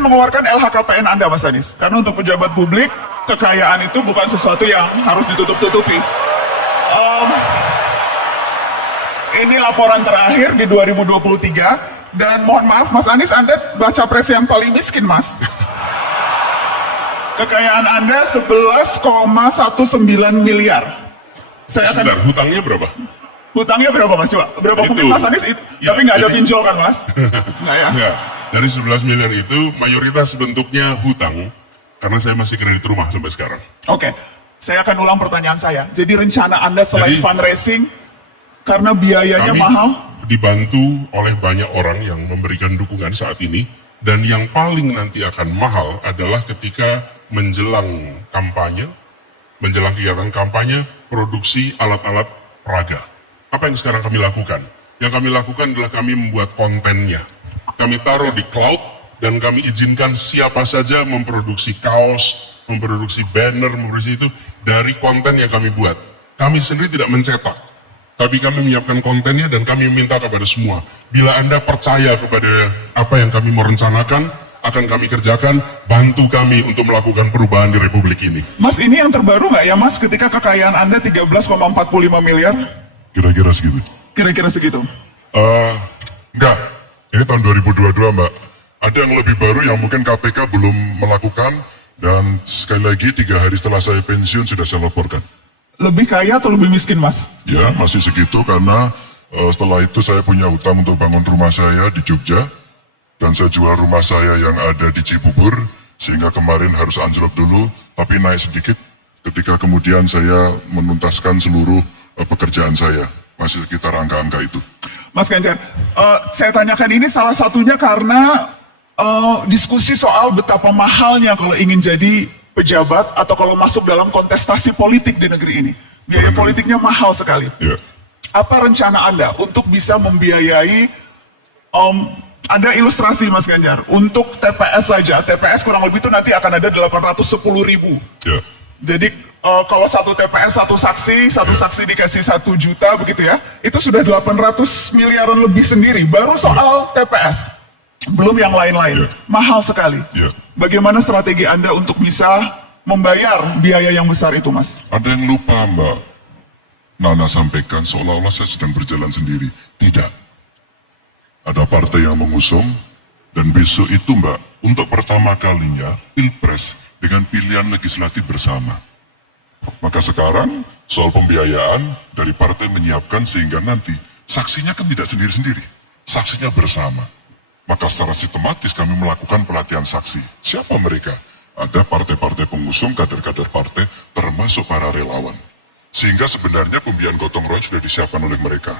akan mengeluarkan LHKPN Anda, Mas Anies. Karena untuk pejabat publik, kekayaan itu bukan sesuatu yang harus ditutup-tutupi. Ini laporan terakhir di 2023, dan mohon maaf Mas Anies, Anda baca pres yang paling miskin, Mas. Kekayaan Anda 11,19 miliar. Saya akan... Sebentar, hutangnya berapa? Hutangnya berapa, Mas? Coba, berapa mungkin Mas Anies itu? Ya, tapi nggak ada pinjol kan, Mas? Nggak ya? Enggak. Dari 11 miliar itu, mayoritas bentuknya hutang, karena saya masih kredit rumah sampai sekarang. Oke, saya akan ulang pertanyaan saya. Jadi rencana Anda selain Jadi, fundraising, karena biayanya Kami mahal? dibantu oleh banyak orang yang memberikan dukungan saat ini, dan yang paling nanti akan mahal adalah ketika menjelang kampanye, menjelang kegiatan kampanye, produksi alat-alat peraga. Apa yang sekarang kami lakukan? Yang kami lakukan adalah kami membuat kontennya. Kami taruh di cloud, dan kami izinkan siapa saja memproduksi kaos, memproduksi banner, memproduksi itu dari konten yang kami buat. Kami sendiri tidak mencetak, tapi kami menyiapkan kontennya dan kami minta kepada semua, bila Anda percaya kepada apa yang kami mau rencanakan, akan kami kerjakan, bantu kami untuk melakukan perubahan di Republik ini. Mas, ini yang terbaru nggak ya, Mas, ketika kekayaan Anda 13,45 miliar? Kira-kira segitu. Kira-kira segitu. Enggak, ini tahun 2022 Mbak. Ada yang lebih baru yang mungkin KPK belum melakukan, dan sekali lagi 3 hari setelah saya pensiun sudah saya laporkan. Lebih kaya atau lebih miskin, Mas? Ya, masih segitu karena setelah itu saya punya utang untuk bangun rumah saya di Jogja, dan saya jual rumah saya yang ada di Cibubur, sehingga kemarin harus anjlok dulu, tapi naik sedikit ketika kemudian saya menuntaskan seluruh pekerjaan saya. Masih sekitar angka-angka itu. Mas Ganjar, saya tanyakan ini salah satunya karena diskusi soal betapa mahalnya kalau ingin jadi pejabat atau kalau masuk dalam kontestasi politik di negeri ini. Biaya politiknya mahal sekali. Ya. Apa rencana Anda untuk bisa membiayai, Anda ilustrasi Mas Ganjar, untuk TPS saja, TPS kurang lebih itu nanti akan ada 810.000. Ya. Jadi kalau satu TPS, satu saksi dikasih 1 juta begitu ya, itu sudah 800 miliaran lebih sendiri, baru soal TPS. Belum yang lain-lain, mahal sekali. Ya. Bagaimana strategi Anda untuk bisa membayar biaya yang besar itu, Mas? Ada yang lupa Mbak Nana sampaikan seolah-olah saya sedang berjalan sendiri. Tidak. Ada partai yang mengusung, dan besok itu Mbak, untuk pertama kalinya Pilpres dengan pilihan legislatif bersama. Maka sekarang soal pembiayaan dari partai menyiapkan sehingga nanti saksinya kan tidak sendiri-sendiri, saksinya bersama. Maka secara sistematis kami melakukan pelatihan saksi. Siapa mereka? Ada partai-partai pengusung, kader-kader partai, termasuk para relawan. Sehingga sebenarnya pembiayaan gotong royong sudah disiapkan oleh mereka.